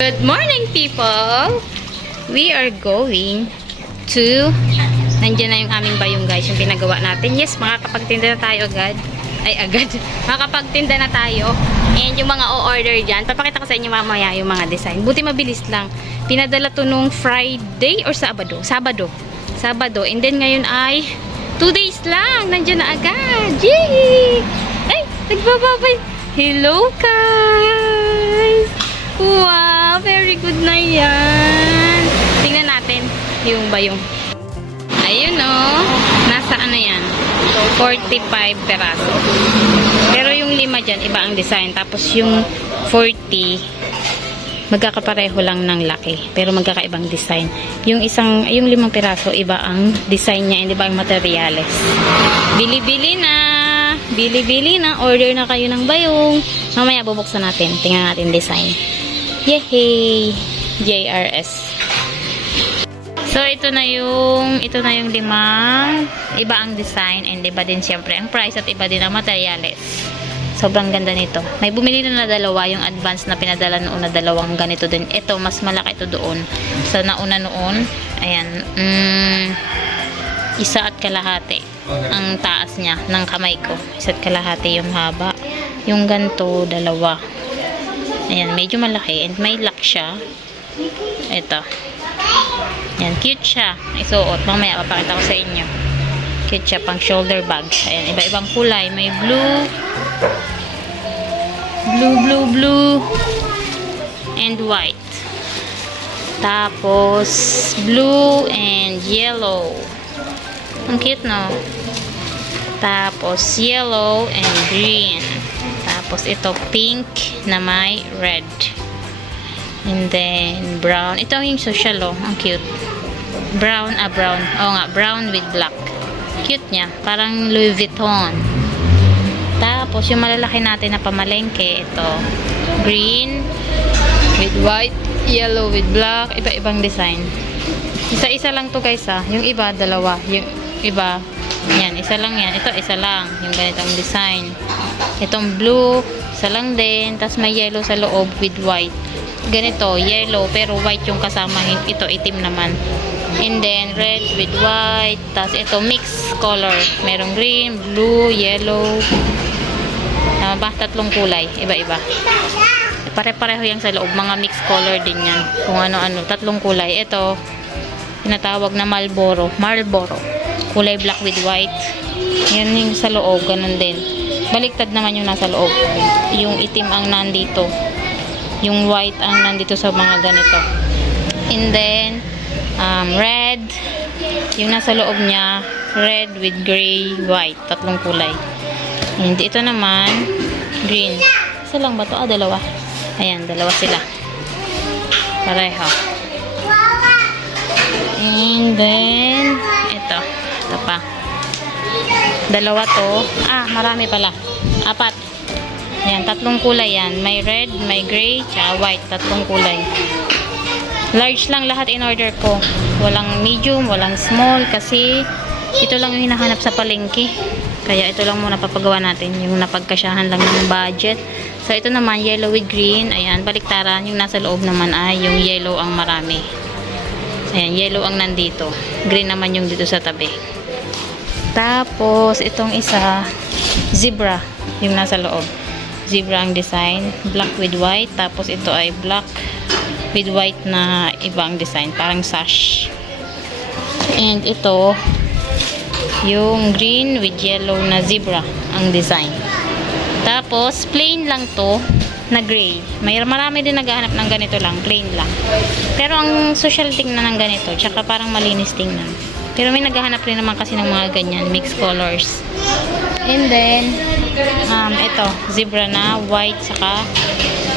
Good morning, people! We are going to... Nandiyan na yung aming bayong, guys. Yung pinagawa natin. Yes, makakapagtinda na tayo agad. Ay, agad. Makakapagtinda na tayo. And yung mga o-order dyan, papakita ko sa inyo mamaya yung mga design. Buti mabilis lang. Pinadala to nung Friday or Sabado? Sabado. And then ngayon ay 2 days lang. Nandiyan na agad. Yay! Ay, nagbababay. Hello, guys! Wow, very good na yan. Tingnan natin yung bayong. Ayun o. Nasa ano yan? 45 peraso. Pero yung 5 dyan, iba ang design. Tapos yung 40, magkakapareho lang ng laki. Pero magkakaibang design. Yung 5 peraso, iba ang design niya. Hindi ba ang materyales. Bili-bili na. Bili-bili na. Order na kayo ng bayong. Mamaya bubuksan natin. Tingnan natin design. Yehey! JRS. So, ito na yung 5. Iba ang design and iba din siyempre ang price at iba din ang materials. Sobrang ganda nito. May bumili na dalawa, yung advance na pinadala noon na 2 ganito din. Ito, mas malaki ito doon. Sa nauna noon, ayan, 1 at kalahati ang taas niya ng kamay ko. 1 at kalahati yung haba. Yung ganito, 2. Ayan, medyo malaki and may lock siya. Ito. Ayan, cute siya. Isuot. Mamaya, papakita ko sa inyo. Cute siya, pang shoulder bag. Ayan, iba-ibang kulay. May blue. Blue. And white. Tapos, blue and yellow. Ang cute, no? Tapos, yellow and green. Tapos, ito pink na may red. And then, brown. Ito yung social, oh. Ang cute. Brown. Oo nga, brown with black. Cute niya. Parang Louis Vuitton. Tapos, yung malalaki natin na pamalengke, ito. Green with white. Yellow with black. Iba-ibang design. Isa-isa lang to guys, ah. Yung iba, 2. Yung iba, yan. Isa lang yan. Ito, isa lang. Yung ganitong design. Itong blue, isa lang din. Tapos may yellow sa loob with white. Ganito, yellow, pero white yung kasama. Ito, itim naman. And then, red with white. Tapos ito, mixed color. Merong green, blue, yellow. Tama ba? 3 kulay. Iba-iba. Pare-pareho yung sa loob. Mga mixed color din yan. Kung ano-ano. 3 kulay. Ito, tinatawag na Marlboro. Kulay black with white. Yan yung sa loob. Ganun din. Baliktad naman yung nasa loob. Yung itim ang nandito. Yung white ang nandito sa mga ganito. And then, red. Yung nasa loob niya, red with gray, white. 3 kulay. And ito naman, green. Isa lang ba ito? 2. Ayan, 2 sila. Pareho. And then, ito pa. 2 to. Marami pala. 4. Ayan, 3 kulay yan. May red, may gray, tsaka white. 3 kulay. Large lang lahat in order ko. Walang medium, walang small. Kasi ito lang yung hinahanap sa palengke. Kaya ito lang muna papagawa natin. Yung napagkasyahan lang ng budget. So, ito naman, yellow with green. Ayan, baliktaran. Yung nasa loob naman ay yung yellow ang marami. Ayan, yellow ang nandito. Green naman yung dito sa tabi. Tapos, itong isa, zebra. Yung nasa loob. Zebra ang design. Black with white. Tapos, ito ay black with white na ibang design. Parang sash. And ito, yung green with yellow na zebra ang design. Tapos, plain lang to na gray. Marami din naghahanap ng ganito lang. Plain lang. Pero ang social tingnan ng ganito. Tsaka parang malinis tingnan. Pero may naghahanap rin naman kasi ng mga ganyan. Mixed colors. And then, ito. Zebra na. White saka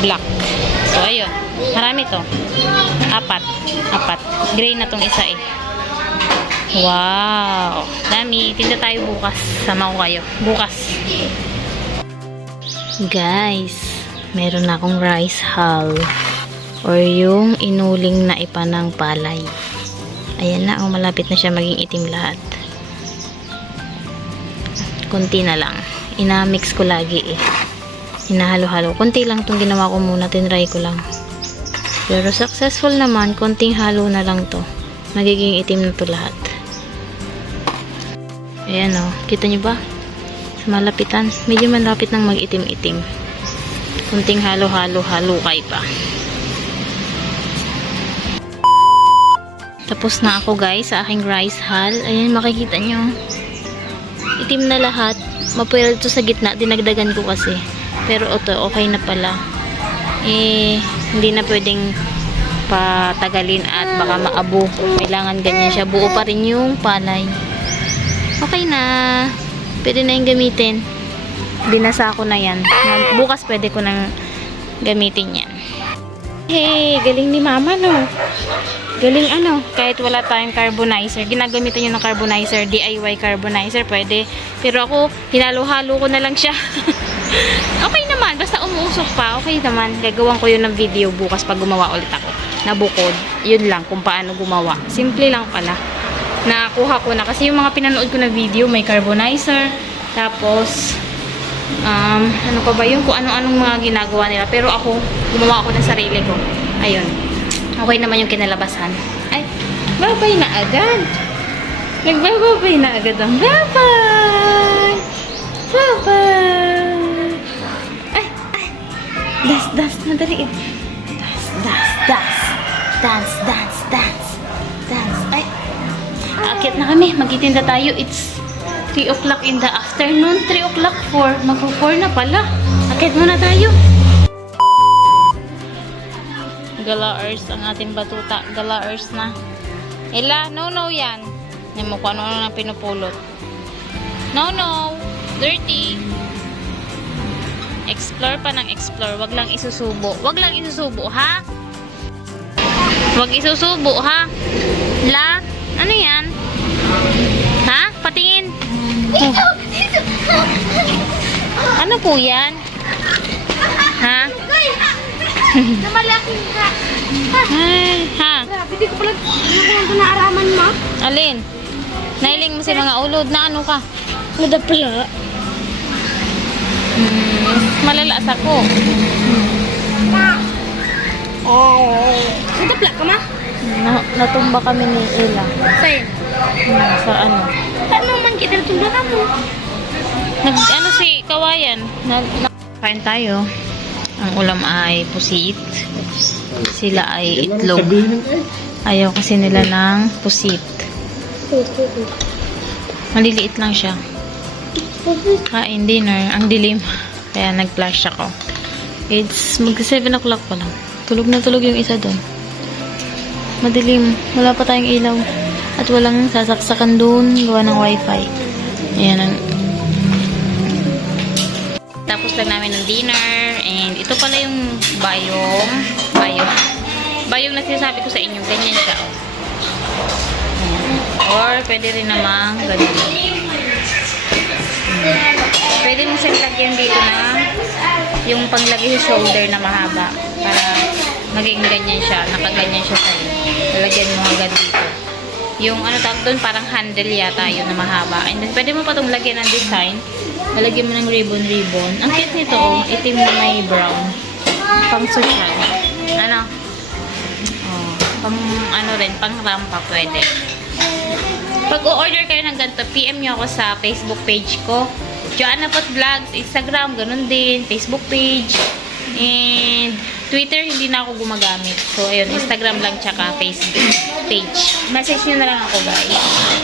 black. So, ayun. Marami to. 4. Gray na tong isa eh. Wow! Dami. Tinda tayo bukas. Sama ko kayo. Bukas. Guys, meron na akong rice hull. Or yung inuling na ipanang palay. Ayan na. Malapit na siya maging itim lahat. Kunti na lang. Ina-mix ko lagi eh. Hinahalo-halo. Kunti lang itong ginawa ko muna. Tinry ko lang. Pero successful naman, konting halo na lang to. Magiging itim na to lahat. Ayan o, kita nyo ba? Sa malapitan, medyo malapit ng mag-itim-itim. Konting halo-halo, halukay pa. Tapos na ako guys sa aking rice hull. Ayan, makikita nyo. Itim na lahat. Mapwede ito sa gitna. Dinagdagan ko kasi. Pero ito, okay na pala. Hindi na pwedeng patagalin at baka maabo. Kailangan ganyan siya. Buo pa rin yung palay. Okay na. Pwede na yung gamitin. Binasa ko na yan. Bukas pwede ko nang gamitin yan. Hey, galing ni mama no. Galing ano, kahit wala tayong carbonizer, ginagamitan nyo ng carbonizer, DIY carbonizer, pwede. Pero ako, hinalo-halo ko na lang siya. Okay naman, basta umuusok pa, okay naman. Gagawin ko yun ng video bukas pag gumawa ulit ako. Nabukod, yun lang kung paano gumawa. Simple lang pala. Nakuha ko na, kasi yung mga pinanood ko na video, may carbonizer, tapos, ano pa ba yun, kung ano-anong mga ginagawa nila. Pero ako, gumawa ako ng sarili ko. Ayun. Okay naman yung kinalabasan. Ay, babay na agad. Nagbababay na agad ang babay. Babay. Ay. Das, madali. Das. Ay. Aakyat na kami. Magtitinda tayo. It's 3 o'clock in the afternoon. 3 o'clock 4. Mag-4 na pala. Aakyat muna tayo. Galaers ang ating batuta. Galaers na. Ela, no yan. Hindi mo kung ano na pinupulot. No. Dirty. Explore pa ng explore. Wag lang isusubo. Ha? Wag isusubo, ha? La? Ano yan? Ha? Patingin. Ano po yan? Ha? Na malaki ka. Ay, ha? Grabe, di ko pala naaraman mo. Alin? Nailing mo si mga ulod na ano ka? Madapla. Malalas ako. Madapla ka ma? Natumba kami ni Ella. Sa'yo. Sa ano? Paano man kita tumba ka mo? Ano si Kawayan? Kain tayo. Ang ulam ay pusit. Sila ay itlog. Ayaw kasi nila ng pusit. Maliliit lang siya. Kain dinner. Ang dilim. Kaya nag-flash ako. It's mag 7 o'clock pa lang. Tulog na tulog yung isa doon. Madilim. Wala pa tayong ilaw. At walang sasaksakan doon. Gawa ng wifi. Ayan ang tapos lang namin ng dinner. And ito pala yung bayong. Bayong na sinasabi ko sa inyo. Ganyan siya. Or pwede rin namang ganyan. Pwede mo siyang lagyan dito na yung panglagay sa shoulder na mahaba. Para maging ganyan siya. Nakaganyan siya sa'yo. Lalagyan mo agad dito. Yung ano tawag doon, parang handle yata yun na mahaba. And then pwede mo pa itong lagyan ng design. Lalagyan mo ng ribbon. Ang cute nito, oh, itim na may brown. Pang social. Ano? Oh, pang ano rin, pang rampa pwede. Pag o-order kayo ng ganito, PM nyo ako sa Facebook page ko. Joanna Pot Vlogs, Instagram, ganun din, Facebook page. And Twitter, hindi na ako gumagamit. So, ayun, Instagram lang tsaka Facebook page. Message nyo na lang ako, guys.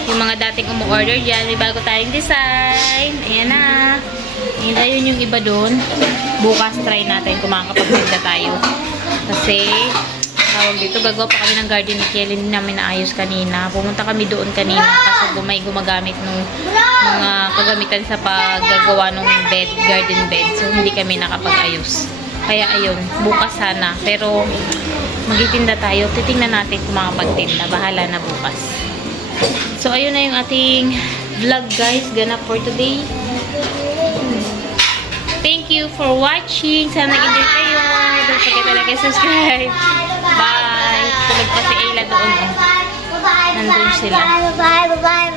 Yung mga dating umu-order dyan, may bago tayong design. Ayan na. And ayun yung iba doon. Bukas try natin kung makakapagpinda tayo. Kasi, tawag dito, gagawa pa kami ng garden ni Kelly. Hindi namin naayos kanina. Pumunta kami doon kanina kasi may gumagamit ng mga kagamitan sa paggagawa ng bed, garden bed. So, hindi kami nakapag-ayos. Kaya ayun, bukas sana. Pero magtitinda tayo. Titingnan natin kung makapagtinda. Bahala na bukas. So ayun na yung ating vlog guys. Ganap for today. Thank you for watching. Sana nag-enjoy kayo. Don't forget to like and subscribe. Bye. Tulog pa si Ayla doon. Nandun sila. Bye.